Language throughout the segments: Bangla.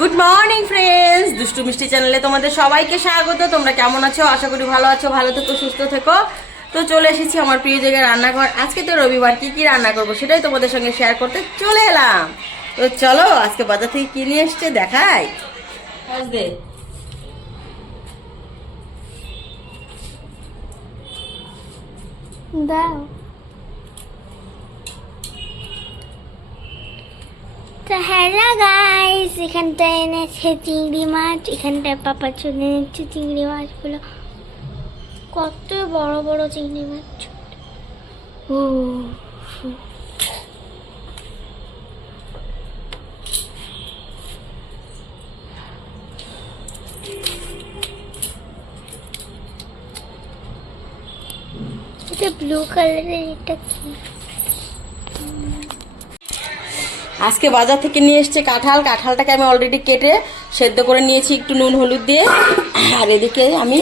গুড মর্নিং ফ্রেন্ডস দুষ্টু মিষ্টি চ্যানেলে তোমাদের সবাইকে স্বাগত। তোমরা কেমন আছো? আশা করি ভালো আছো ভালো থেকো সুস্থ থেকো। তো চলে এসেছি আমার প্রিয় জায়গায় রান্নাঘর। আজকে তো রবিবার কি কি রান্না করব সেটাই তোমাদের সঙ্গে শেয়ার করতে চলে এলাম। তো চলো আজকে বাজার থেকে কি নিয়ে এসছে দেখাই। দে দাও। তো হ্যালো গাইস এখানটায় এনেছে চিংড়ি মাছ, এখানটায় পাপা চলে এনেছে চিংড়ি মাছগুলো। কত বড় বড় চিংড়ি মাছ ও এটা ব্লু কালারের এটা কি? আজকে বাজার থেকে নিয়ে এসছে কাঁঠাল। কাঁঠালটাকে আমি অলরেডি কেটে সেদ্ধ করে নিয়েছি একটু নুন, হলুদ দিয়ে। আর এদিকে আমি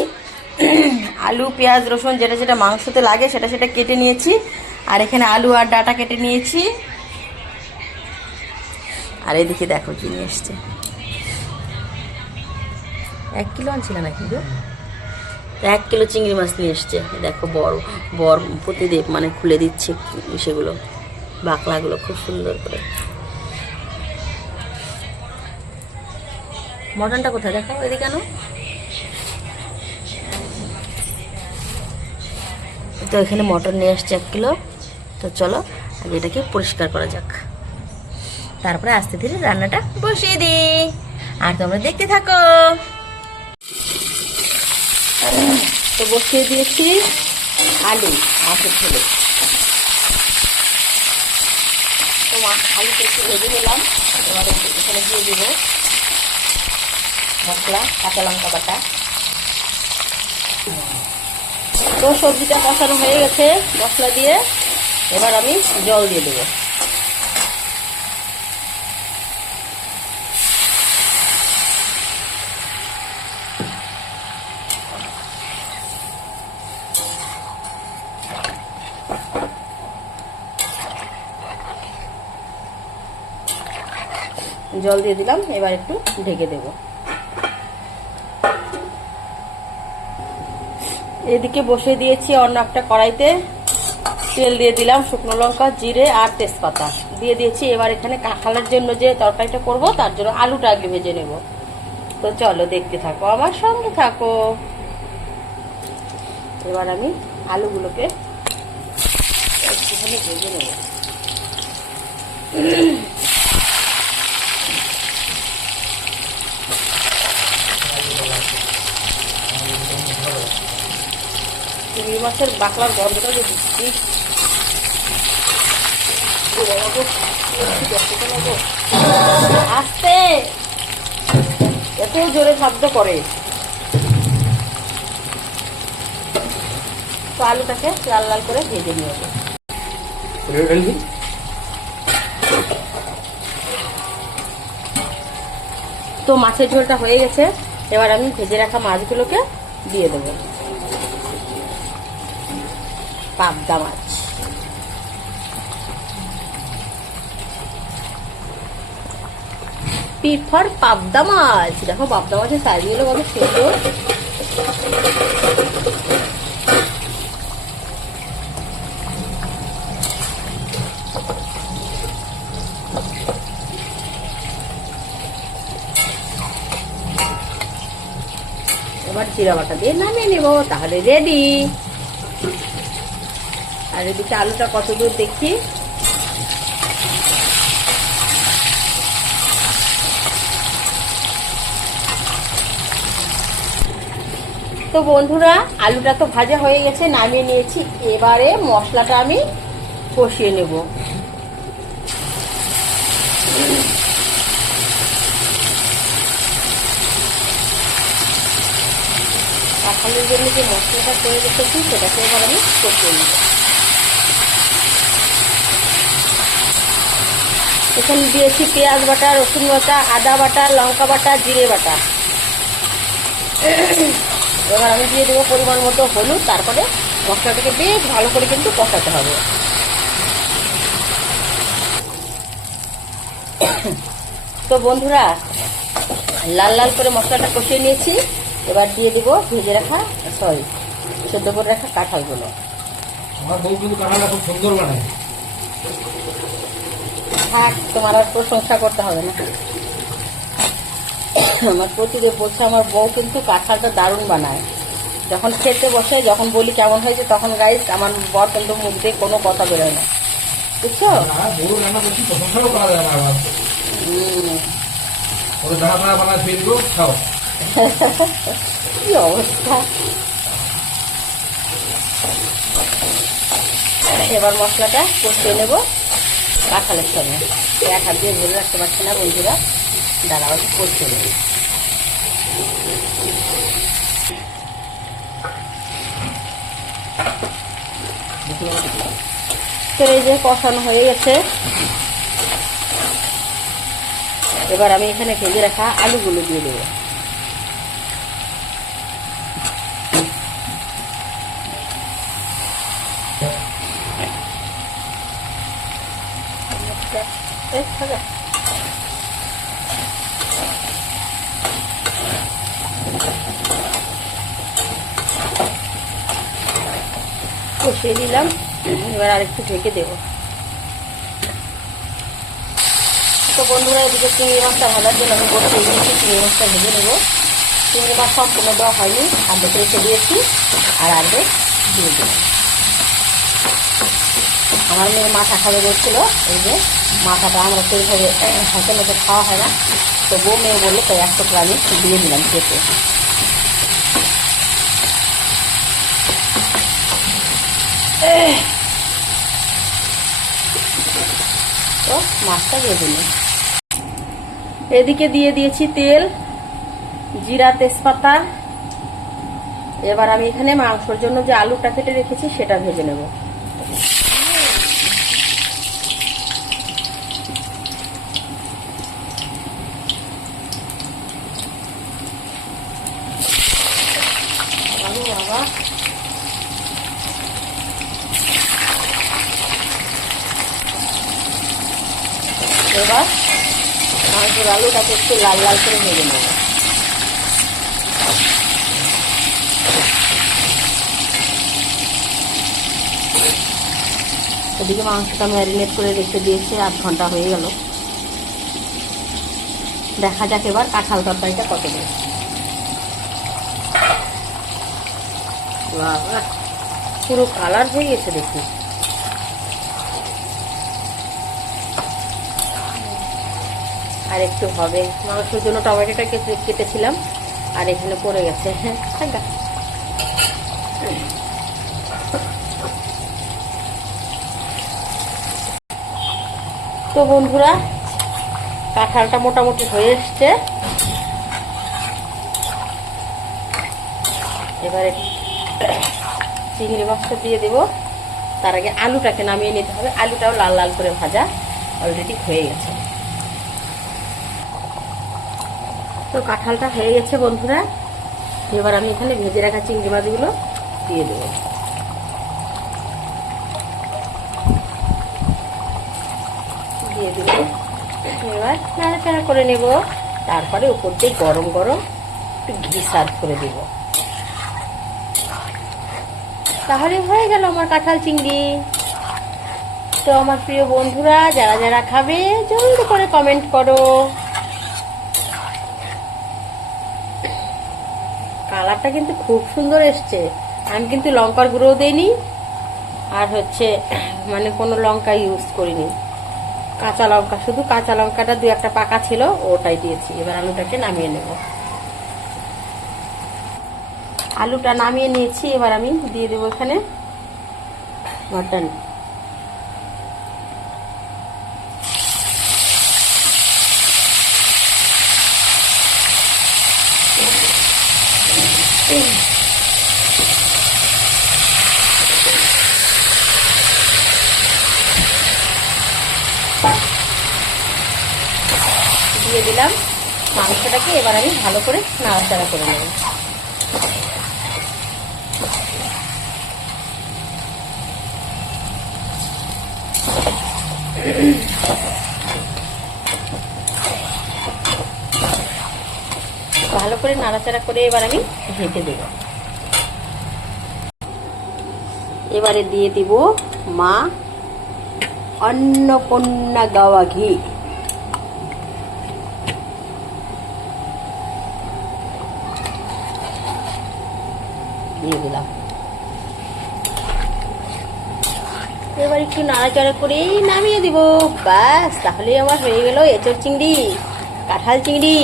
আলু, পেঁয়াজ, রসুন যেটা যেটা মাংসতে লাগে সেটা সেটা কেটে নিয়েছি। আর এখানে আলু আর ডাটা কেটে নিয়েছি। আর এদিকে দেখো কি নিয়ে এসছে। এক কিলো আনছিল না গো? এক কিলো চিংড়ি মাছ নিয়ে এসছে। দেখো বড়, বর প্রতিদেব মানে খুলে দিচ্ছে সেগুলো, বাকলাগুলো খুব সুন্দর করে। মটনটা কোথায়? দেখাও এদিকে কেন তো এখানে মটন নিয়ে আসছে এক কিলো। তো চলো, আগে এটাকে পরিষ্কার করা যাক। তারপরে আস্তে ধীরে রান্নাটা বসিয়ে দিই। আর তোমরা দেখতে থাকো। তো বসিয়ে দিয়েছি আলু, মাছের ঝোলে। তো আলুটা একটু ভেজে নিলাম। এবারে এখানে দিয়ে দিব। মশলা, কাঁচা লঙ্কা বাটা। তো সবজিটা কষানো হয়ে গেছে মশলা দিয়ে। এবার আমি জল দিয়ে দেবো। জল দিয়ে দিলাম, এবার একটু ঢেকে দেবো। এদিকে বসে দিয়েছি অন্য একটা কড়াইতে। তেল দিয়ে দিলাম শুকনো লঙ্কা, জিরে আর তেজপাতা। দিয়ে দিয়েছি, এবার এখানে কাঁঠালের জন্য যে তরকারিটা করব, তার জন্য আলুটা আগে ভেজে নেব। তো চলো দেখতে থাকো, আমার সঙ্গে থাকো। এবার আমি আলুগুলোকে ভেজে নেব। চিংড়ি মাছের বাকলার গন্ধটা যে দিচ্ছি। আস্তে! এত জোরে শব্দ করে। তো আলুটাকে লাল লাল করে ভেজে নিয়ে যাব তো মাছের ঝোলটা হয়ে গেছে। এবার আমি ভেজে রাখা মাছগুলোকে দিয়ে দেবো। পাবদা মাছ পি ফর পাবদা মাছ দেখো পাবদা মাছের সাইজগুলো কত সুন্দর। এবার জিরা বাটা দিয়ে নামিয়ে নেব, তাহলে রেডি আর এদিকে আলুটা কত দূর দেখি? তো বন্ধুরা, আলুটা তো ভাজা হয়ে গেছে, নামিয়ে নিয়েছি। এবারে মশলাটা আমি কষিয়ে নেব। কাঁঠালের জন্য যে মশলাটা করে রেখেছি, সেটাকে এবার আমি কষিয়ে নেব। এখানে দিয়েছি পেঁয়াজ বাটা, রসুন বাটা, আদা বাটা, লঙ্কা বাটা, জিরে বাটা। এবার আমি দিয়ে দেবো পরিমাণ মতো হলুদ, তারপরে মশলাটাকে বেশ ভালো করে কিন্তু কষাতে হবে। তো বন্ধুরা, লাল লাল করে মশলাটা কষিয়ে নিয়েছি। এবার দিয়ে দেবো ভেজে রাখা, সরি, সেদ্ধ করে রাখা কাঁঠালগুলো। আমার বউ কিন্তু কাঁঠালটা খুব সুন্দর বানায়। থাক তোমার আর প্রশংসা করতে হবে না। আমার প্রতিদেব বলছে আমার বউ কিন্তু কাঁঠালটা দারুণ বানায়। যখন খেতে বসে যখন বলি কেমন হয়েছে তখন গাইস আমার বর কিন্তু মুখ দিয়ে কোনো কথা বেরোয় না। বুঝছ? কি অবস্থা? এবার মশলাটা কষিয়ে নেব। কাঁঠালের সঙ্গে। এক হাত দিয়ে ধরে রাখতে পারছি না, বন্ধুরা। দাঁড়াও কষিয়ে নেব তো এই যে কষানো হয়ে গেছে। এবার আমি এখানে ভেজে রাখা আলুগুলো দিয়ে দেবো। থাকা। কষিয়ে দিলাম। এবার আরেকটু ঢেকে দেবো। তো বন্ধুরা, এদিকে চিংড়ি মাছটা ভাজার জন্য আমি বসে দিয়েছি। চিংড়ি মাছটা ভেজে নেব। চিংড়ি মাছ সম্পূর্ণ দেওয়া হয়নি। আর্ধেক রেখে দিয়েছি। আর আর্ধেক দিয়ে দিলাম। আমার মেয়ে মাথা খাবে বলছিল এই যে মাথাটা আমরা সেইভাবে হাতে মতো খাওয়া হয় না। তো বউ মেয়ে বলল, তাই এক টুকরা দিয়ে দিলাম কেটে তো মাছটা ভেজে নিই এদিকে দিয়ে দিয়েছি তেল, জিরা তেজপাতা। এবার আমি এখানে মাংসর জন্য যে আলুটা কেটে রেখেছি, সেটা ভেজে নেব আলু বাবা এবার মাংসের আলুটাকে একটু লাল লাল করে ভেজে নেব। এদিকে মাংসটা ম্যারিনেট করে রেখে দিয়েছে, আধ ঘণ্টা হয়ে গেল। দেখা যাক এবার কাঁঠাল তরকারিটা কত দেয়। পুরো কালার হয়ে গেছে দেখি আর একটু হবে। মাংসের জন্য টমেটোটা কেটে কেটেছিলাম, আর এখানে পড়ে গেছে। হ্যাঁ তো বন্ধুরা, কাঁঠালটা মোটামুটি হয়ে এসছে। এবারে চিংড়ি মাছটা দিয়ে দেবো। তার আগে আলুটাকে নামিয়ে নিতে হবে। আলুটাও লাল লাল করে ভাজা। অলরেডি হয়ে গেছে। তো কাঁঠালটা হয়ে গেছে বন্ধুরা। এবার আমি এখানে ভেজে রাখা চিংড়ি মাছগুলো দিয়ে দেবো। দিয়ে দিল এবার নাড়াচাড়া করে নেব। তারপরে উপর দিয়ে গরম গরম একটু ঘি সার্ভ করে দেব। তাহলে হয়ে গেল আমার কাঁঠাল চিংড়ি। তো আমার প্রিয় বন্ধুরা, যারা যারা খাবে, জলদি করে কমেন্ট করো। কালারটা কিন্তু খুব সুন্দর এসছে। আমি কিন্তু লঙ্কার গুঁড়োও দিইনি, আর হচ্ছে মানে কোনো লঙ্কা ইউজ করিনি। কাঁচা লঙ্কা, শুধু কাঁচা লঙ্কাটা দু একটা পাকা ছিল, ওটাই দিয়েছি। এবার আলুটাকে নামিয়ে নেব। আলুটা নামিয়ে নিয়েছি, এবার আমি দিয়ে দেবো এখানে মটন। দিয়ে দিলাম। মাংসটাকে এবার আমি ভালো করে নাড়াচাড়া করে নেব। ভালো করে নাড়াচাড়া করে এবার আমি ঢেকে দেব। এবারে দিয়ে দিব মা অন্নপূর্ণা গাওয়া ঘি। দিয়ে দিলাম। এবার একটু নাড়াচাড়া করে নামিয়ে দিব। ব্যাস তাহলে আমার হয়ে গেল এঁচড় চিংড়ি, কাঁঠাল চিংড়ি।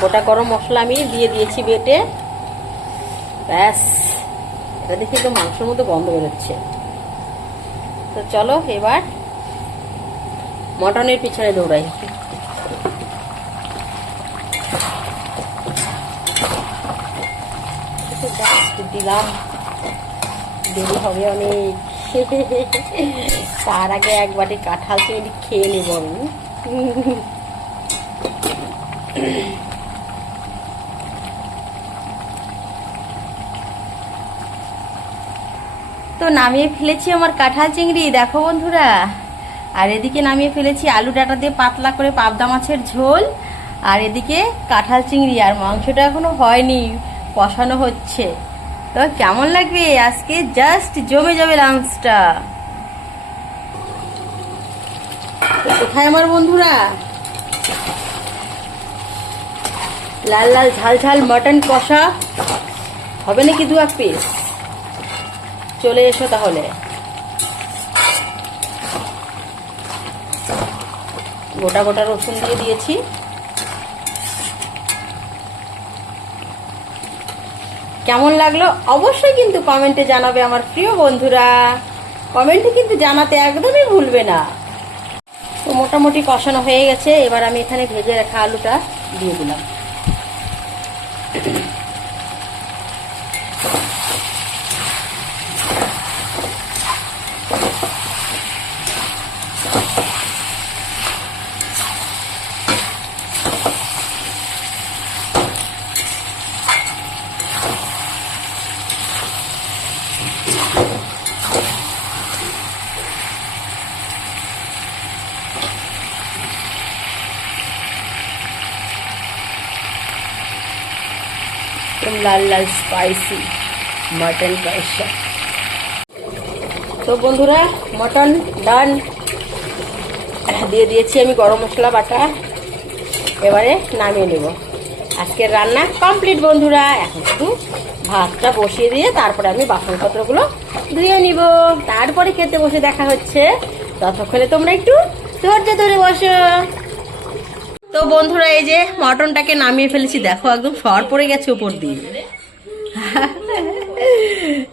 গোটা গরম মশলা আমি দিয়ে দিয়েছি বেটে। ব্যাস। এটা দেখে তো মাংসের মতো গন্ধ বেরোচ্ছে। তো চলো এবার মটনের পিছনে দৌড়াই। দিলাম। দেরি হবে অনেক। তার আগে এক বাটি কাঁঠাল চিংড়ি খেয়ে নেব আমি। তো নামিয়ে ফেলেছি আমার কাঁঠাল চিংড়ি, দেখো বন্ধুরা। আর এদিকে নামিয়ে ফেলেছি আলু ডাটা দিয়ে পাতলা করে পাবদা মাছের ঝোল, আর এদিকে কাঁঠাল চিংড়ি, আর মাংসটা এখনও হয়নি, কষানো হচ্ছে। তো কেমন লাগবে? আজকে জাস্ট জমে যাবে লাঞ্চটা কোথায় আমার বন্ধুরা? লাল লাল ঝাল ঝাল মটন কষা। হবে নাকি দু এক পিস চলে এসো তাহলে। গোটা গোটা রসুন দিয়ে দিয়েছি। কেমন লাগল অবশ্যই কিন্তু কমেন্টে জানাবে আমার প্রিয় বন্ধুরা। কমেন্টে কিন্তু জানাতে একদমই ভুলবে না। তো মোটামুটি কষানো হয়ে গেছে, এবার আমি এখানে ভেজে রাখা আলুটা দিয়ে দিলাম। লাল লাল স্পাইসি মটন কষা তো বন্ধুরা মটন ডান দিয়ে দিয়েছি আমি গরম মশলা বাটা। এবারে নামিয়ে নেব। আজকের রান্না কমপ্লিট বন্ধুরা। এখন শুধু ভাতটা বসিয়ে দিয়ে তারপরে আমি বাসনপত্রগুলো ধুয়ে নিব। তারপরে খেতে বসে দেখা হচ্ছে। ততক্ষণে তোমরা একটু ধৈর্য ধরে বসো। তো বন্ধুরা, এই যে মটনটাকে নামিয়ে ফেলেছি, দেখো একদম সর পড়ে গেছে উপর দিয়ে।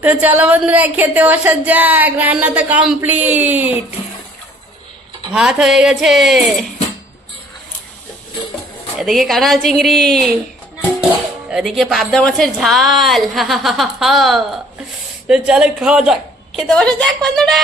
তো চলো বন্ধুরা, খেতে বসার যাক রান্না তো কমপ্লিট ভাত হয়ে গেছে। এদিকে কাঁঠাল চিংড়ি, এদিকে পাবদা মাছের ঝাল। তো চলো খাওয়া যাক। খেতে বসা যাক বন্ধুরা।